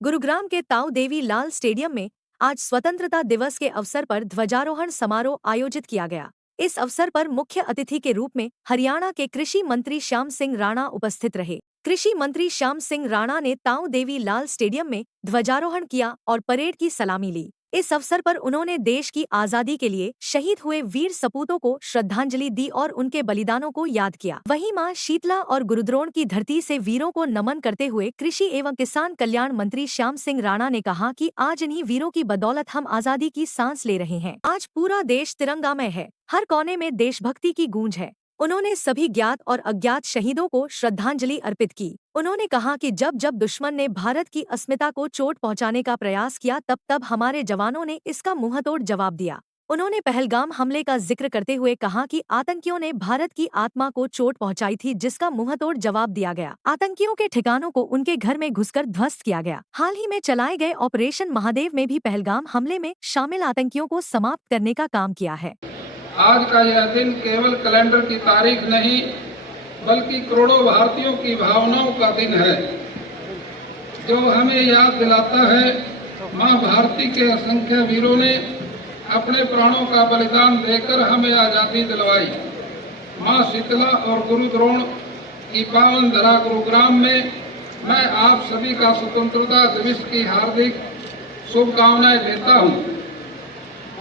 गुरुग्राम के ताऊ देवी लाल स्टेडियम में आज स्वतंत्रता दिवस के अवसर पर ध्वजारोहण समारोह आयोजित किया गया। इस अवसर पर मुख्य अतिथि के रूप में हरियाणा के कृषि मंत्री श्याम सिंह राणा उपस्थित रहे। कृषि मंत्री श्याम सिंह राणा ने ताऊ देवी लाल स्टेडियम में ध्वजारोहण किया और परेड की सलामी ली। इस अवसर पर उन्होंने देश की आजादी के लिए शहीद हुए वीर सपूतों को श्रद्धांजलि दी और उनके बलिदानों को याद किया। वहीं मां शीतला और गुरुद्रोण की धरती से वीरों को नमन करते हुए कृषि एवं किसान कल्याण मंत्री श्याम सिंह राणा ने कहा कि आज इन्हीं वीरों की बदौलत हम आजादी की सांस ले रहे हैं। आज पूरा देश तिरंगामय है, हर कोने में देशभक्ति की गूंज है। उन्होंने सभी ज्ञात और अज्ञात शहीदों को श्रद्धांजलि अर्पित की। उन्होंने कहा कि जब जब दुश्मन ने भारत की अस्मिता को चोट पहुंचाने का प्रयास किया तब तब हमारे जवानों ने इसका मुंहतोड़ जवाब दिया। उन्होंने पहलगाम हमले का जिक्र करते हुए कहा कि आतंकियों ने भारत की आत्मा को चोट पहुंचाई थी, जिसका मुंहतोड़ जवाब दिया गया। आतंकियों के ठिकानों को उनके घर में घुसकर ध्वस्त किया गया। हाल ही में चलाए गए ऑपरेशन महादेव में भी पहलगाम हमले में शामिल आतंकियों को समाप्त करने का काम किया है। आज का यह दिन केवल कैलेंडर की तारीख नहीं बल्कि करोड़ों भारतीयों की भावनाओं का दिन है, जो हमें याद दिलाता है मां भारती के असंख्य वीरों ने अपने प्राणों का बलिदान देकर हमें आजादी दिलवाई। मां शीतला और गुरुद्रोण की पावन धरा गुरुग्राम में मैं आप सभी का स्वतंत्रता दिवस की हार्दिक शुभकामनाएं देता हूं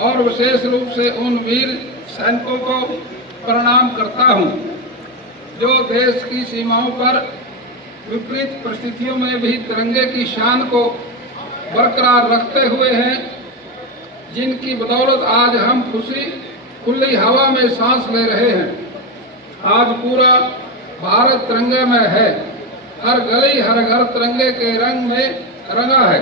और विशेष रूप से उन वीर सैनिकों को प्रणाम करता हूं जो देश की सीमाओं पर विपरीत परिस्थितियों में भी तिरंगे की शान को बरकरार रखते हुए हैं, जिनकी बदौलत आज हम खुली हवा में सांस ले रहे हैं। आज पूरा भारत तिरंगे में है, हर गली हर घर तिरंगे के रंग में रंगा है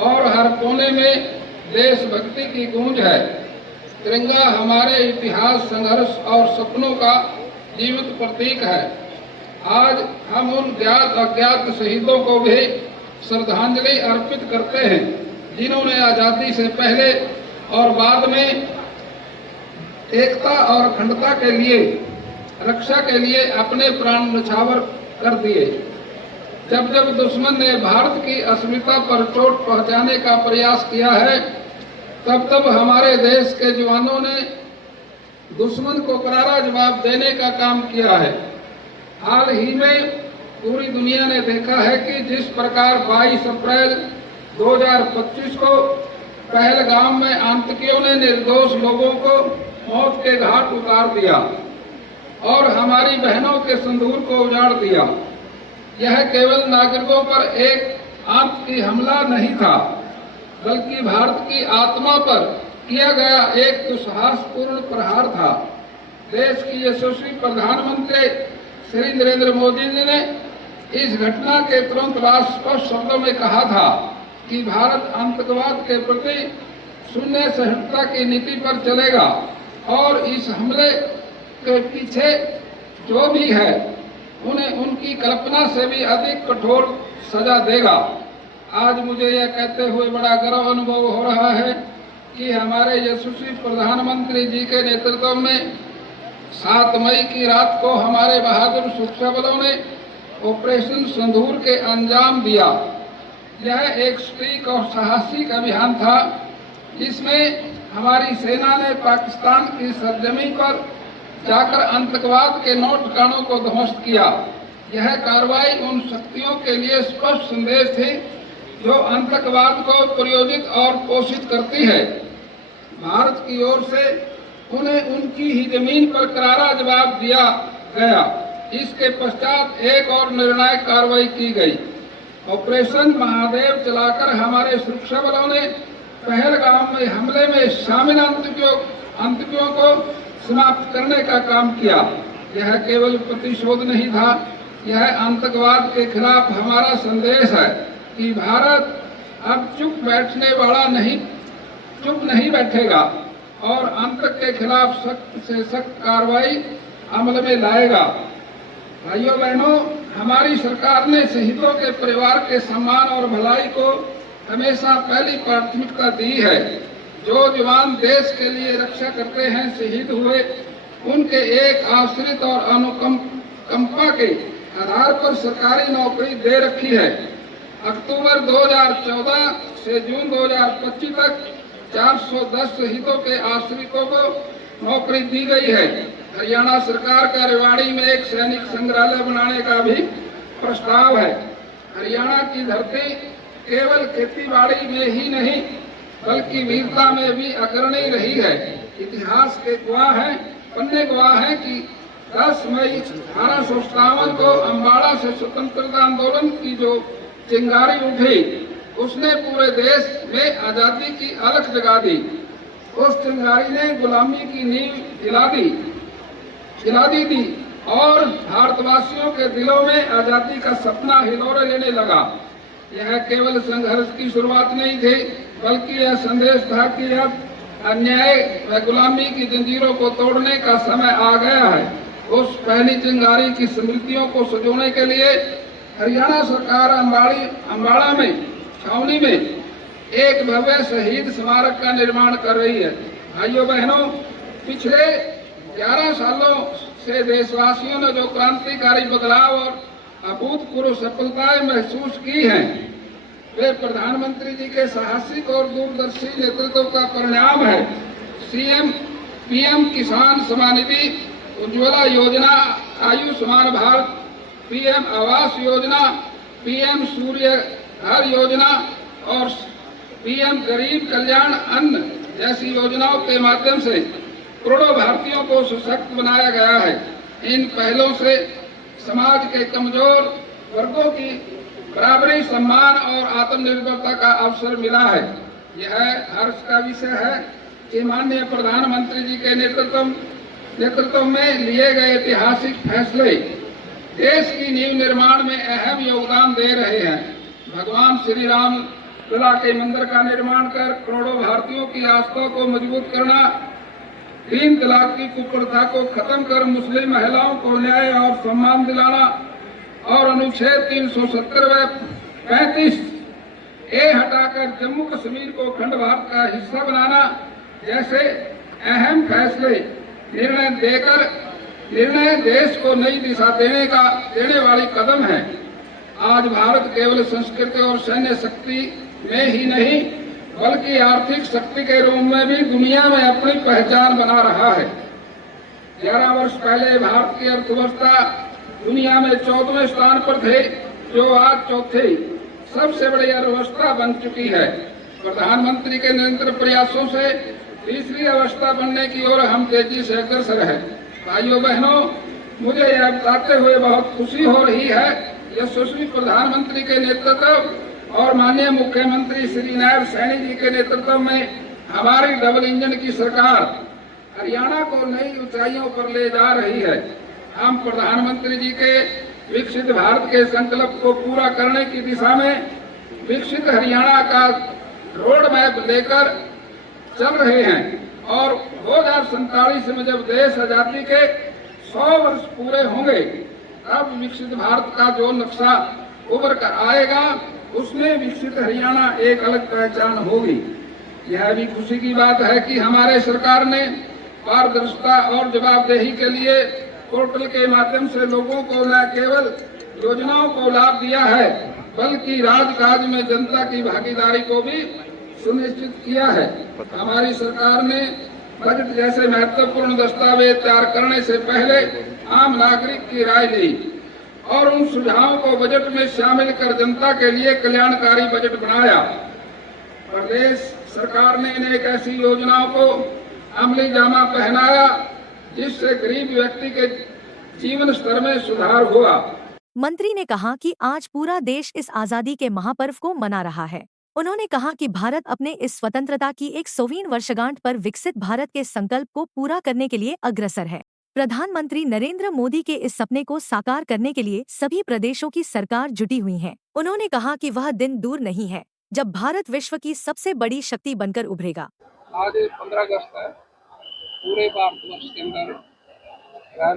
और हर कोने में देशभक्ति की गूंज है। तिरंगा हमारे इतिहास, संघर्ष और सपनों का जीवित प्रतीक है। आज हम उन ज्ञात अज्ञात शहीदों को भी श्रद्धांजलि अर्पित करते हैं, जिन्होंने आजादी से पहले और बाद में एकता और अखंडता के लिए रक्षा के लिए अपने प्राण न्यौछावर कर दिए। जब जब दुश्मन ने भारत की अस्मिता पर चोट पहुंचाने का प्रयास किया है, तब तब हमारे देश के जवानों ने दुश्मन को करारा जवाब देने का काम किया है। हाल ही में पूरी दुनिया ने देखा है कि जिस प्रकार 22 अप्रैल 2025 को पहलगाम में आतंकियों ने निर्दोष लोगों को मौत के घाट उतार दिया और हमारी बहनों के सिंदूर को उजाड़ दिया। यह केवल नागरिकों पर एक आतंकी हमला नहीं था, बल्कि भारत की आत्मा पर किया गया एक दुस्साहसपूर्ण प्रहार था। देश की यशस्वी प्रधानमंत्री श्री नरेंद्र मोदी जी ने इस घटना के तुरंत बाद स्पष्ट शब्दों में कहा था कि भारत आतंकवाद के प्रति शून्य सहिष्णुता की नीति पर चलेगा और इस हमले के पीछे जो भी है उन्हें उनकी कल्पना से भी अधिक कठोर सजा देगा। आज मुझे यह कहते हुए बड़ा गर्व अनुभव हो रहा है कि हमारे यशस्वी प्रधानमंत्री जी के नेतृत्व में 7 मई की रात को हमारे बहादुर सुरक्षा बलों ने ऑपरेशन सिंदूर के अंजाम दिया। यह एक सटीक और साहसिक अभियान था, जिसमें हमारी सेना ने पाकिस्तान की सरजमी पर जाकर आतंकवाद के 9 ठिकानों को ध्वस्त किया। यह कार्रवाई उन शक्तियों के लिए स्पष्ट संदेश थी जो आतंकवाद को प्रायोजित और पोषित करती है। भारत की ओर से उन्हें उनकी ही जमीन पर करारा जवाब दिया गया। इसके पश्चात एक और निर्णायक कार्रवाई की गई। ऑपरेशन महादेव चलाकर हमारे सुरक्षा बलों ने पहलगाम में हमले में शामिल आतंकियों को समाप्त करने का काम किया। यह केवल प्रतिशोध नहीं था, यह आतंकवाद के खिलाफ हमारा संदेश है कि भारत अब चुप नहीं बैठेगा और आतंक के खिलाफ सख्त से सख्त कार्रवाई अमल में लाएगा। भाइयों बहनों, हमारी सरकार ने शहीदों के परिवार के सम्मान और भलाई को हमेशा पहली प्राथमिकता दी है। जो जवान देश के लिए रक्षा करते हैं, शहीद हुए, उनके एक आश्रित और अनुकंपा के आधार पर सरकारी नौकरी दे रखी है। अक्टूबर 2014 से जून 2025 तक 410 शहीदों के आश्रितों को नौकरी दी गई है। हरियाणा सरकार का रेवाड़ी में एक सैनिक संग्रहालय बनाने का भी प्रस्ताव है। हरियाणा की धरती केवल खेतीबाड़ी में ही नहीं बल्कि वीरता में भी अग्रणी रही है। इतिहास के गवाह हैं, पन्ने गवाह हैं कि 10 मई 1857 को अम्बाड़ा से स्वतंत्रता आंदोलन की जो चिंगारी उठी, उसने पूरे देश में आजादी की अलख जगा दी। उस चिंगारी ने गुलामी की नींव हिला दी और भारतवासियों के दिलों में आजादी का सपना हिलोरे लेने लगा। यह केवल संघर्ष की शुरुआत नहीं थी, बल्कि यह संदेश था कि अब अन्याय व गुलामी की जंजीरों को तोड़ने का समय आ गया है। उस पहली चिंगारी की स्मृतियों को सजोने के लिए हरियाणा सरकार अम्बाड़ा में छावनी में एक भव्य शहीद स्मारक का निर्माण कर रही है। भाइयों बहनों, पिछले 11 सालों से देशवासियों ने जो क्रांतिकारी बदलाव और अभूतपूर्व सफलताएं महसूस की हैं, वे प्रधानमंत्री जी के साहसिक और दूरदर्शी नेतृत्व का परिणाम है। पीएम किसान सम्मान निधि, उज्ज्वला योजना, आयुष्मान भारत, पीएम आवास योजना, पीएम सूर्य घर योजना और पीएम गरीब कल्याण अन्न जैसी योजनाओं के माध्यम से करोड़ों भारतीयों को सशक्त बनाया गया है। इन पहलों से समाज के कमजोर वर्गों की बराबरी, सम्मान और आत्मनिर्भरता का अवसर मिला है। यह हर्ष का विषय है कि माननीय प्रधानमंत्री जी के नेतृत्व में लिए गए ऐतिहासिक फैसले देश की नींव निर्माण में अहम योगदान दे रहे हैं। भगवान श्री राम लला के मंदिर का निर्माण कर करोड़ों भारतीयों की आस्था को मजबूत करना, 3 तलाक की कुप्रथा को खत्म कर मुस्लिम महिलाओं को न्याय और सम्मान दिलाना और अनुच्छेद 370 व 35 ए हटाकर जम्मू कश्मीर को खंड भारत का हिस्सा बनाना जैसे अहम फैसले निर्णय देश को नई दिशा देने वाली कदम है। आज भारत केवल संस्कृति और सैन्य शक्ति में ही नहीं बल्कि आर्थिक शक्ति के रूप में भी दुनिया में अपनी पहचान बना रहा है। 11 वर्ष पहले भारत की अर्थव्यवस्था दुनिया में 14वें स्थान पर थे, जो आज चौथी सबसे बड़ी अर्थव्यवस्था बन चुकी है। प्रधानमंत्री के निरंतर प्रयासों से तीसरी अवस्था बनने की ओर हम तेजी से अग्रसर है। भाइयों बहनों, मुझे यह बताते हुए बहुत खुशी हो रही है, यशस्वी प्रधानमंत्री के नेतृत्व और माननीय मुख्यमंत्री श्री नायब सैनी जी के नेतृत्व में हमारी डबल इंजन की सरकार हरियाणा को नई ऊंचाइयों पर ले जा रही है। हम प्रधानमंत्री जी के विकसित भारत के संकल्प को पूरा करने की दिशा में विकसित हरियाणा का रोड मैप लेकर चल रहे हैं और 2047 में जब देश आजादी के 100 वर्ष पूरे होंगे, तब विकसित भारत का जो नक्शा उभर कर आएगा, उसमें विकसित हरियाणा एक अलग पहचान होगी। यह भी खुशी की बात है कि हमारे सरकार ने पारदर्शिता और जवाबदेही के लिए पोर्टल के माध्यम से लोगों को न केवल योजनाओं को लाभ दिया है, बल्कि राजकाज में जनता की भागीदारी को भी सुनिश्चित किया है। हमारी सरकार ने बजट जैसे महत्वपूर्ण दस्तावेज तैयार करने से पहले आम नागरिक की राय ली और उन सुझावों को बजट में शामिल कर जनता के लिए कल्याणकारी बजट बनाया। प्रदेश सरकार ने अनेक ऐसी योजनाओं को अमली जामा पहनाया जिससे गरीब व्यक्ति के जीवन स्तर में सुधार हुआ। मंत्री ने कहा कि आज पूरा देश इस आजादी के महापर्व को मना रहा है। उन्होंने कहा कि भारत अपने इस स्वतंत्रता की 100वीं वर्षगांठ पर विकसित भारत के संकल्प को पूरा करने के लिए अग्रसर है। प्रधानमंत्री नरेंद्र मोदी के इस सपने को साकार करने के लिए सभी प्रदेशों की सरकार जुटी हुई है। उन्होंने कहा कि वह दिन दूर नहीं है जब भारत विश्व की सबसे बड़ी शक्ति बनकर उभरेगा। आज 15 अगस्त है। पूरे भारतवर्ष के अंदर हर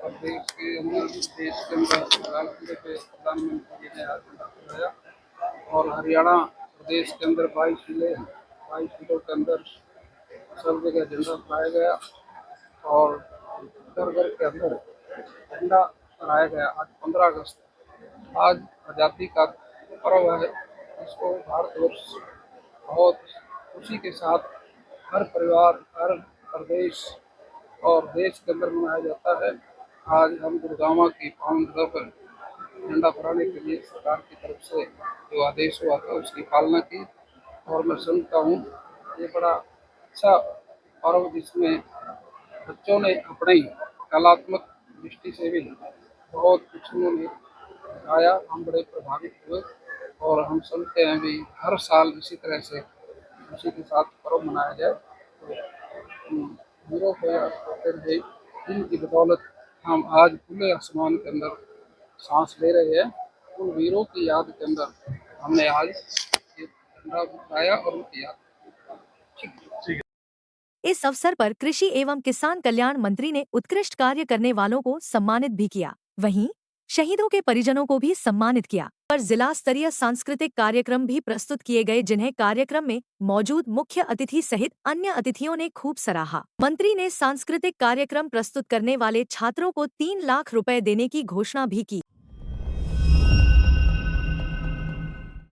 प्रदेश के अंदर देश के अंदर लाल किले पे प्रधानमंत्री जी ने आज झंडा फहराया और हरियाणा प्रदेश के अंदर 22 जिले हैं। 22 जिलों के अंदर सब जगह झंडा फहराया गया और घर घर के अंदर झंडा फहराया गया। आज 15 अगस्त, आज आज़ादी का पर्व है, इसको भारतवर्ष बहुत खुशी के साथ हर परिवार, हर प्रदेश और देश के अंदर मनाया जाता है। आज हम गुरुग्राम की पावन धरा पर झंडा फहराने के लिए सरकार की तरफ से जो आदेश हुआ था उसकी पालना की, और मैं समझता हूँ ये बड़ा अच्छा पर्व जिसमें बच्चों ने अपनी कलात्मक दृष्टि से भी बहुत कुछ उन्होंने दिखाया। हम बड़े प्रभावित हुए और हम समझते हैं भी हर साल इसी तरह से उसी के साथ पर्व मनाया जाए। तो हीरो को याद करते रहे, जिनकी बदौलत हम आज खुले आसमान के अंदर सांस ले रहे हैं, उन वीरों की याद के अंदर हमने आज ये झंडा उठाया और उनकी याद। इस अवसर पर कृषि एवं किसान कल्याण मंत्री ने उत्कृष्ट कार्य करने वालों को सम्मानित भी किया। वहीं शहीदों के परिजनों को भी सम्मानित किया। पर जिला स्तरीय सांस्कृतिक कार्यक्रम भी प्रस्तुत किए गए, जिन्हें कार्यक्रम में मौजूद मुख्य अतिथि सहित अन्य अतिथियों ने खूब सराहा। मंत्री ने सांस्कृतिक कार्यक्रम प्रस्तुत करने वाले छात्रों को 3 लाख रुपए देने की घोषणा भी की।